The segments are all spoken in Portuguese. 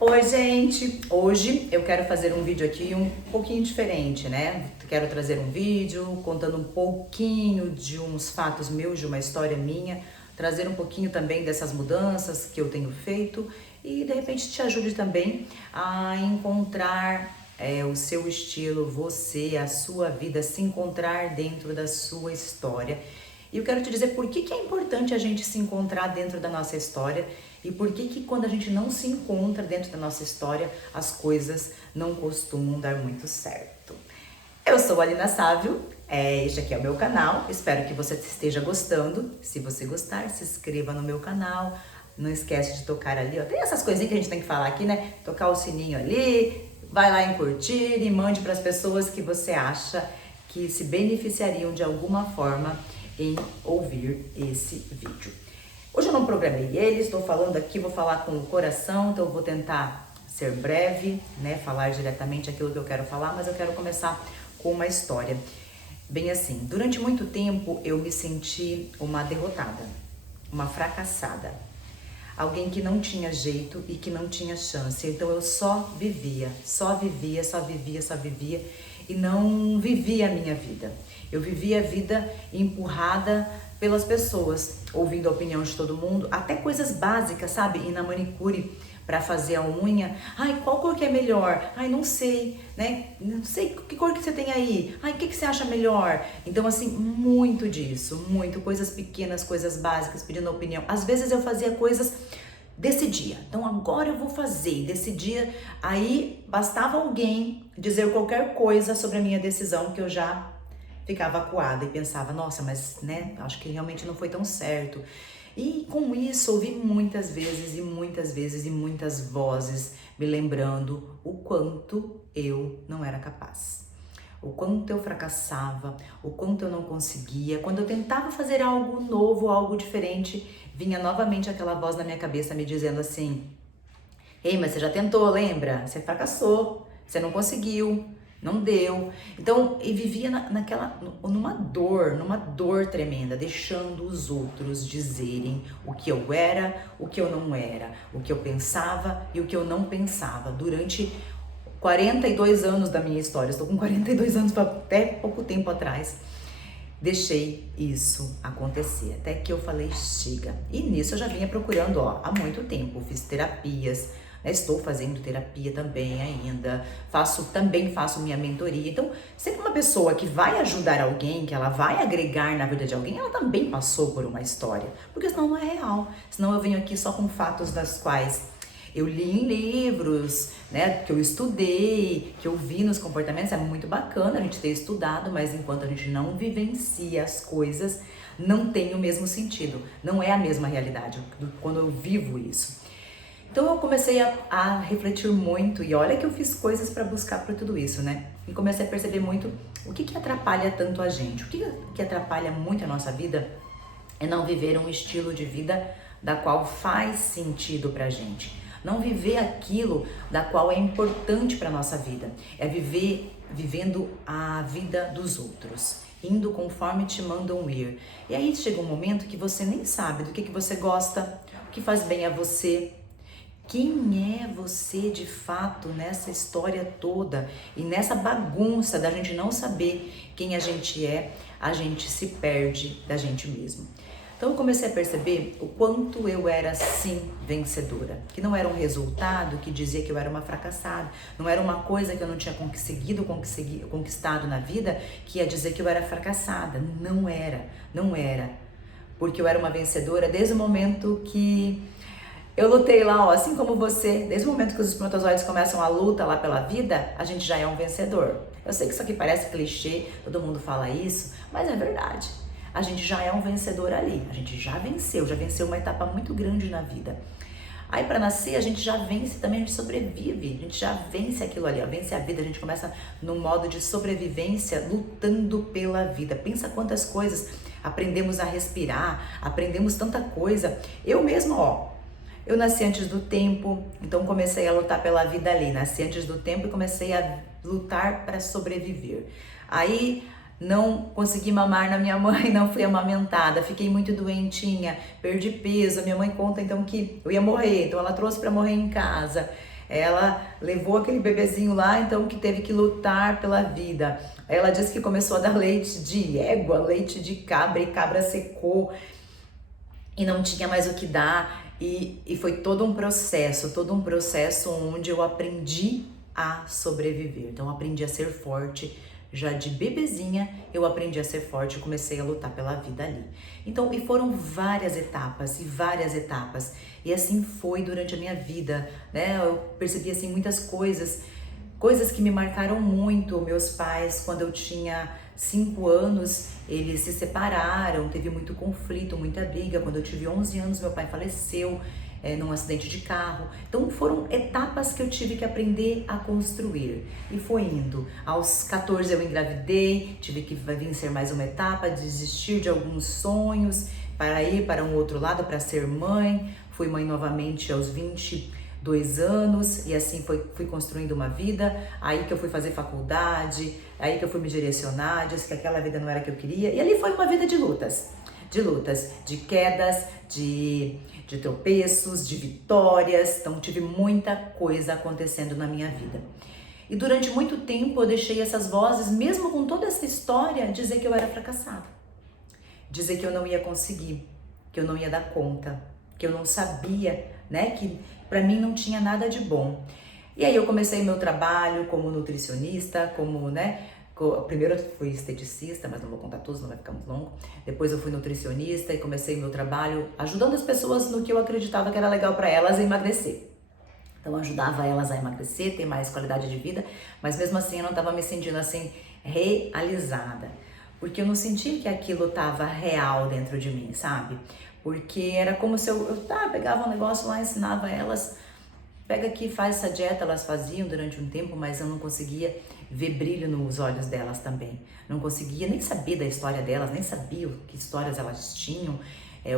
Oi, gente! Hoje eu quero fazer um vídeo aqui um pouquinho diferente, né? Quero trazer um vídeo contando um pouquinho de uns fatos meus, de uma história minha, trazer um pouquinho também dessas mudanças que eu tenho feito e de repente te ajude também a encontrar o seu estilo, você, a sua vida, se encontrar dentro da sua história. E eu quero te dizer por que é importante a gente se encontrar dentro da nossa história e por que quando a gente não se encontra dentro da nossa história, as coisas não costumam dar muito certo. Eu sou a Alina Sávio, este aqui é o meu canal, espero que você esteja gostando. Se você gostar, se inscreva no meu canal, não esquece de tocar ali, ó. Tem essas coisinhas que a gente tem que falar aqui, né? Tocar o sininho ali, vai lá em curtir e mande para as pessoas que você acha que se beneficiariam de alguma forma em ouvir esse vídeo. Hoje eu não programei ele, estou falando aqui, vou falar com o coração, então eu vou tentar ser breve, né, falar diretamente aquilo que eu quero falar, mas eu quero começar com uma história. Bem assim, durante muito tempo eu me senti uma derrotada, uma fracassada, alguém que não tinha jeito e que não tinha chance. Então eu só vivia e não vivia a minha vida. Eu vivia a vida empurrada pelas pessoas, ouvindo a opinião de todo mundo, até coisas básicas, sabe? Ir na manicure para fazer a unha. Ai, qual cor que é melhor? Ai, não sei, né? Não sei que cor que você tem aí. Ai, o que você acha melhor? Então, assim, muito disso, muito. Coisas pequenas, coisas básicas, pedindo opinião. Às vezes eu fazia coisas, decidia. Então, agora eu vou fazer, decidia. Aí, bastava alguém dizer qualquer coisa sobre a minha decisão que eu já ficava acuada e pensava, nossa, mas né, acho que realmente não foi tão certo. E com isso ouvi muitas vezes e muitas vozes me lembrando o quanto eu não era capaz. O quanto eu fracassava, o quanto eu não conseguia. Quando eu tentava fazer algo novo, algo diferente, vinha novamente aquela voz na minha cabeça me dizendo assim: ei, mas você já tentou, lembra? Você fracassou, você não conseguiu, não deu. Então, eu vivia numa dor tremenda, deixando os outros dizerem o que eu era, o que eu não era, o que eu pensava e o que eu não pensava durante 42 anos da minha história. Estou com 42 anos, até pouco tempo atrás. Deixei isso acontecer, até que eu falei, chega. E nisso eu já vinha procurando, há muito tempo. Fiz terapias, né? Estou fazendo terapia também ainda, também faço minha mentoria. Então, sempre uma pessoa que vai ajudar alguém, que ela vai agregar na vida de alguém, ela também passou por uma história, porque senão não é real. Senão eu venho aqui só com fatos das quais eu li em livros, né, que eu estudei, que eu vi nos comportamentos. É muito bacana a gente ter estudado, mas enquanto a gente não vivencia as coisas, não tem o mesmo sentido, não é a mesma realidade quando eu vivo isso. Então eu comecei a refletir muito e olha que eu fiz coisas para buscar por tudo isso, né? E comecei a perceber muito o que atrapalha tanto a gente, o que atrapalha muito a nossa vida é não viver um estilo de vida da qual faz sentido pra gente. Não viver aquilo da qual é importante para nossa vida. É viver vivendo a vida dos outros, indo conforme te mandam ir. E aí chega um momento que você nem sabe do que você gosta, o que faz bem a você. Quem é você de fato nessa história toda e nessa bagunça da gente não saber quem a gente se perde da gente mesmo. Então eu comecei a perceber o quanto eu era sim vencedora, que não era um resultado que dizia que eu era uma fracassada, não era uma coisa que eu não tinha conquistado na vida que ia dizer que eu era fracassada, não era, porque eu era uma vencedora desde o momento que eu lutei lá, assim como você, desde o momento que os espermatozoides começam a luta lá pela vida, a gente já é um vencedor. Eu sei que isso aqui parece clichê, todo mundo fala isso, mas é verdade. A gente já é um vencedor ali, a gente já venceu uma etapa muito grande na vida. Aí para nascer a gente já vence também, a gente sobrevive, a gente já vence aquilo ali, vence a vida, a gente começa num modo de sobrevivência, lutando pela vida. Pensa quantas coisas, aprendemos a respirar, aprendemos tanta coisa. Eu mesma, eu nasci antes do tempo, então comecei a lutar pela vida ali, nasci antes do tempo e comecei a lutar para sobreviver. Aí não consegui mamar na minha mãe, não fui amamentada, fiquei muito doentinha, perdi peso. A minha mãe conta então que eu ia morrer, então ela trouxe para morrer em casa. Ela levou aquele bebezinho lá, então que teve que lutar pela vida. Ela disse que começou a dar leite de égua, leite de cabra, e cabra secou e não tinha mais o que dar. E foi todo um processo onde eu aprendi a sobreviver. Então eu aprendi a ser forte. Já de bebezinha eu aprendi a ser forte e comecei a lutar pela vida ali. Então, e foram várias etapas. E assim foi durante a minha vida, né? Eu percebi assim muitas coisas que me marcaram muito. Meus pais, quando eu tinha 5 anos, eles se separaram, teve muito conflito, muita briga. Quando eu tive 11 anos, meu pai faleceu num acidente de carro. Então foram etapas que eu tive que aprender a construir. E foi indo. Aos 14 eu engravidei, tive que vencer mais uma etapa, desistir de alguns sonhos para ir para um outro lado, para ser mãe. Fui mãe novamente aos 22 anos e assim fui construindo uma vida. Aí que eu fui fazer faculdade, aí que eu fui me direcionar, disse que aquela vida não era a que eu queria. E ali foi uma vida de lutas, de quedas, de tropeços, de vitórias. Então tive muita coisa acontecendo na minha vida. E durante muito tempo eu deixei essas vozes, mesmo com toda essa história, dizer que eu era fracassada. Dizer que eu não ia conseguir, que eu não ia dar conta, que eu não sabia, né, que pra mim não tinha nada de bom. E aí eu comecei meu trabalho como nutricionista, primeiro eu fui esteticista, mas não vou contar tudo, não vai ficar muito longo. Depois eu fui nutricionista e comecei meu trabalho ajudando as pessoas no que eu acreditava que era legal para elas emagrecer. Então eu ajudava elas a emagrecer, ter mais qualidade de vida, mas mesmo assim eu não estava me sentindo assim realizada, porque eu não sentia que aquilo estava real dentro de mim, sabe? Porque era como se eu pegava um negócio lá, ensinava elas, pega aqui, faz essa dieta. Elas faziam durante um tempo, mas eu não conseguia ver brilho nos olhos delas também. Não conseguia nem saber da história delas, nem sabia que histórias elas tinham,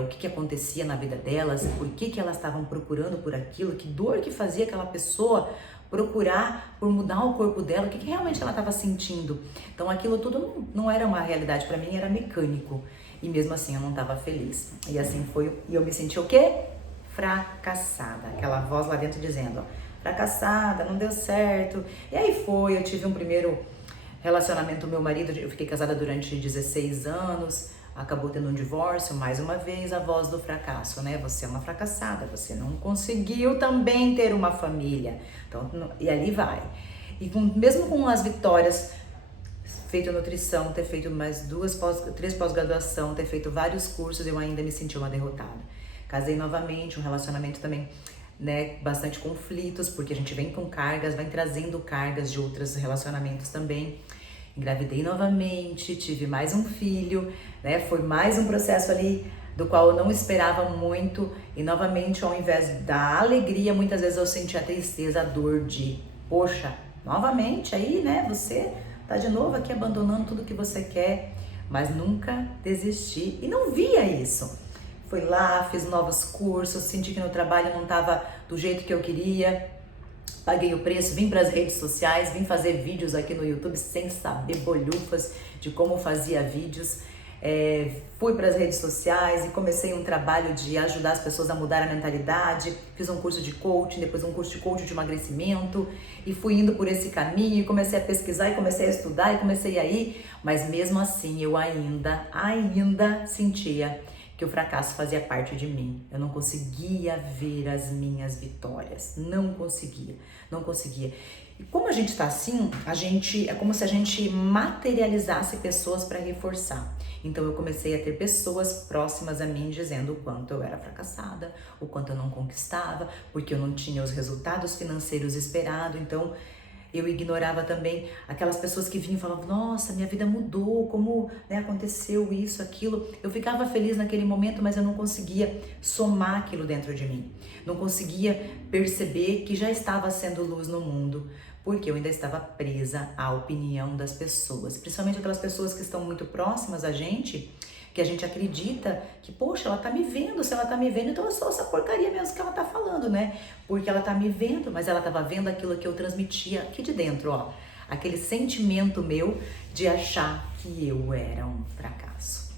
o que acontecia na vida delas, por que elas estavam procurando por aquilo, que dor que fazia aquela pessoa procurar por mudar o corpo dela, o que realmente ela estava sentindo. Então aquilo tudo não era uma realidade para mim, era mecânico. E mesmo assim eu não estava feliz. E assim foi, e eu me senti o quê? Fracassada. Aquela voz lá dentro dizendo, ó, fracassada, não deu certo. E aí foi, eu tive um primeiro relacionamento com meu marido, eu fiquei casada durante 16 anos, acabou tendo um divórcio, mais uma vez a voz do fracasso, né? Você é uma fracassada, você não conseguiu também ter uma família. Então, e ali vai. E mesmo com as vitórias, feito nutrição, ter feito mais 3 pós-graduação, ter feito vários cursos, eu ainda me senti uma derrotada. Casei novamente, um relacionamento também, né, bastante conflitos, porque a gente vem com cargas, vai trazendo cargas de outros relacionamentos também. Engravidei novamente, tive mais um filho, né, foi mais um processo ali do qual eu não esperava muito, e novamente, ao invés da alegria, muitas vezes eu senti a tristeza, a dor de, poxa, novamente aí, né, você tá de novo aqui abandonando tudo que você quer, mas nunca desisti e não via isso. Fui lá, fiz novos cursos, senti que no trabalho não estava do jeito que eu queria, paguei o preço, vim para as redes sociais, vim fazer vídeos aqui no YouTube sem saber bolhufas de como fazia vídeos. Fui para as redes sociais e comecei um trabalho de ajudar as pessoas a mudar a mentalidade. Fiz um curso de coaching, depois um curso de coaching de emagrecimento e fui indo por esse caminho e comecei a pesquisar e comecei a estudar e comecei a ir, mas mesmo assim eu ainda sentia que o fracasso fazia parte de mim. Eu não conseguia ver as minhas vitórias, não conseguia. E como a gente tá assim, é como se a gente materializasse pessoas para reforçar. Então eu comecei a ter pessoas próximas a mim dizendo o quanto eu era fracassada, o quanto eu não conquistava, porque eu não tinha os resultados financeiros esperados. Então eu ignorava também aquelas pessoas que vinham e falavam, nossa, minha vida mudou, como, né, aconteceu isso, aquilo. Eu ficava feliz naquele momento, mas eu não conseguia somar aquilo dentro de mim. Não conseguia perceber que já estava sendo luz no mundo, porque eu ainda estava presa à opinião das pessoas, principalmente aquelas pessoas que estão muito próximas a gente, que a gente acredita que, poxa, ela tá me vendo, se ela tá me vendo, então eu sou essa porcaria mesmo que ela tá falando, né? Porque ela tá me vendo, mas ela tava vendo aquilo que eu transmitia aqui de dentro, ó. Aquele sentimento meu de achar que eu era um fracasso.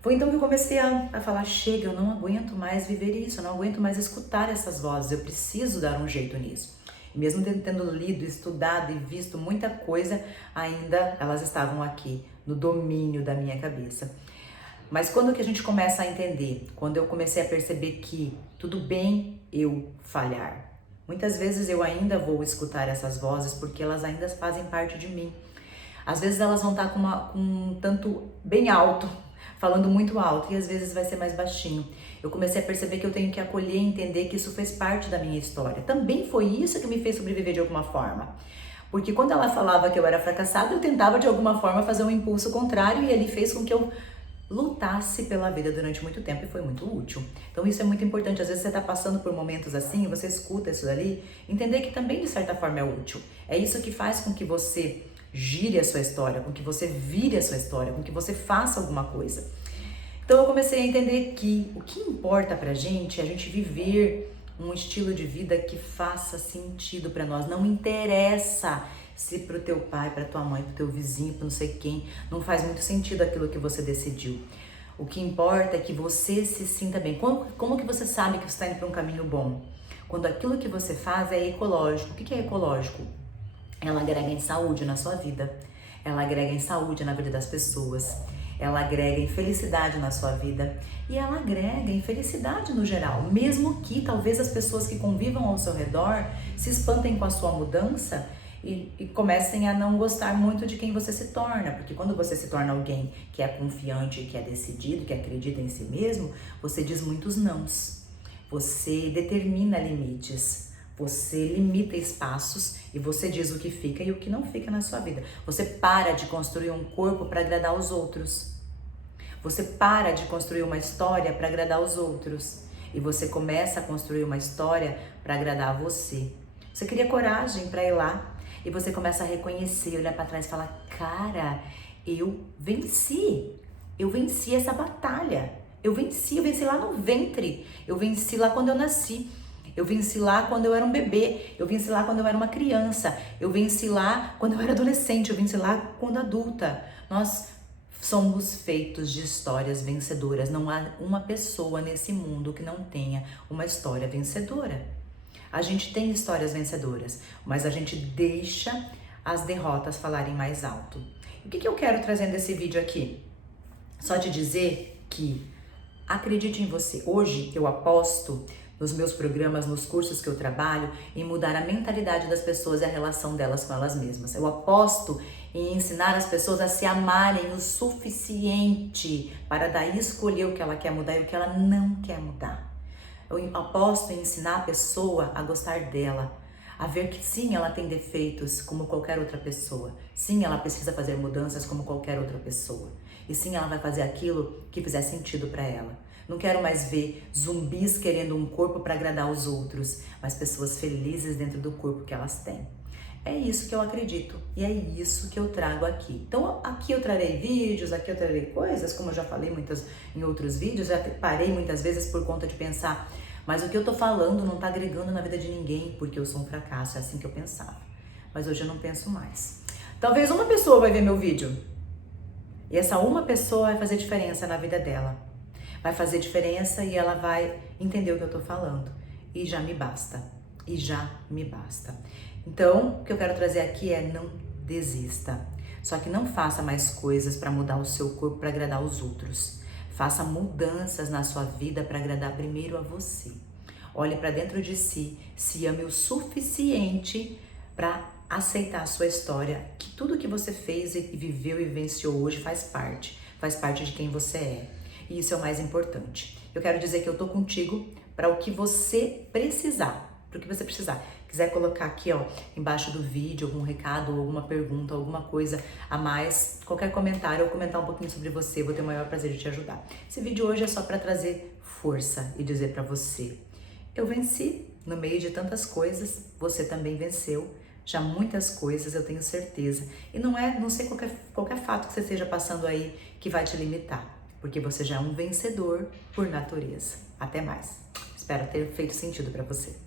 Foi então que eu comecei a falar, chega, eu não aguento mais viver isso, eu não aguento mais escutar essas vozes, eu preciso dar um jeito nisso. E mesmo tendo lido, estudado e visto muita coisa, ainda elas estavam aqui no domínio da minha cabeça. Mas quando que a gente começa a entender? Quando eu comecei a perceber que tudo bem eu falhar. Muitas vezes eu ainda vou escutar essas vozes porque elas ainda fazem parte de mim. Às vezes elas vão estar com um tanto bem alto, falando muito alto, e às vezes vai ser mais baixinho. Eu comecei a perceber que eu tenho que acolher e entender que isso fez parte da minha história. Também foi isso que me fez sobreviver de alguma forma. Porque quando ela falava que eu era fracassada, eu tentava de alguma forma fazer um impulso contrário e ele fez com que eu lutasse pela vida durante muito tempo e foi muito útil. Então isso é muito importante. Às vezes você está passando por momentos assim, você escuta isso dali, entender que também de certa forma é útil. É isso que faz com que você gire a sua história, com que você vire a sua história, com que você faça alguma coisa. Então eu comecei a entender que o que importa pra gente é a gente viver um estilo de vida que faça sentido pra nós. Não interessa se pro teu pai, pra tua mãe, pro teu vizinho, pro não sei quem, não faz muito sentido aquilo que você decidiu. O que importa é que você se sinta bem. Como que você sabe que você está indo para um caminho bom? Quando aquilo que você faz é ecológico. O que é ecológico? Ela agrega em saúde na sua vida. Ela agrega em saúde na vida das pessoas. Ela agrega em felicidade na sua vida. E ela agrega em felicidade no geral. Mesmo que talvez as pessoas que convivam ao seu redor se espantem com a sua mudança e comecem a não gostar muito de quem você se torna, porque quando você se torna alguém que é confiante, que é decidido, que acredita em si mesmo, você diz muitos nãos, você determina limites, você limita espaços e você diz o que fica e o que não fica na sua vida. Você para de construir um corpo para agradar os outros, você para de construir uma história para agradar os outros e você começa a construir uma história para agradar você. Você cria coragem para ir lá e você começa a reconhecer, olhar para trás e falar: cara, eu venci essa batalha, eu venci lá no ventre, eu venci lá quando eu nasci, eu venci lá quando eu era um bebê, eu venci lá quando eu era uma criança, eu venci lá quando eu era adolescente, eu venci lá quando adulta. Nós somos feitos de histórias vencedoras, não há uma pessoa nesse mundo que não tenha uma história vencedora. A gente tem histórias vencedoras, mas a gente deixa as derrotas falarem mais alto. O que eu quero trazer nesse vídeo aqui? Só te dizer que acredite em você. Hoje eu aposto nos meus programas, nos cursos que eu trabalho, em mudar a mentalidade das pessoas e a relação delas com elas mesmas. Eu aposto em ensinar as pessoas a se amarem o suficiente para daí escolher o que ela quer mudar e o que ela não quer mudar. Eu aposto em ensinar a pessoa a gostar dela, a ver que sim, ela tem defeitos como qualquer outra pessoa. Sim, ela precisa fazer mudanças como qualquer outra pessoa. E sim, ela vai fazer aquilo que fizer sentido para ela. Não quero mais ver zumbis querendo um corpo para agradar os outros, mas pessoas felizes dentro do corpo que elas têm. É isso que eu acredito e é isso que eu trago aqui. Então aqui eu trarei vídeos, aqui eu trarei coisas, como eu já falei em outros vídeos, já parei muitas vezes por conta de pensar, mas o que eu tô falando não tá agregando na vida de ninguém, porque eu sou um fracasso, é assim que eu pensava. Mas hoje eu não penso mais. Talvez uma pessoa vai ver meu vídeo e essa uma pessoa vai fazer diferença na vida dela. Vai fazer diferença e ela vai entender o que eu tô falando. E já me basta. E já me basta. Então, o que eu quero trazer aqui é: não desista. Só que não faça mais coisas para mudar o seu corpo para agradar os outros. Faça mudanças na sua vida para agradar primeiro a você. Olhe para dentro de si, se ame o suficiente para aceitar a sua história, que tudo que você fez e viveu e vivenciou hoje faz parte de quem você é. E isso é o mais importante. Eu quero dizer que eu tô contigo para o que você precisar, Quiser colocar aqui, ó, embaixo do vídeo algum recado, alguma pergunta, alguma coisa a mais, qualquer comentário ou comentar um pouquinho sobre você, eu vou ter o maior prazer de te ajudar. Esse vídeo hoje é só para trazer força e dizer para você: eu venci no meio de tantas coisas, você também venceu. Já muitas coisas, eu tenho certeza. E não sei qualquer fato que você esteja passando aí que vai te limitar, porque você já é um vencedor por natureza. Até mais. Espero ter feito sentido para você.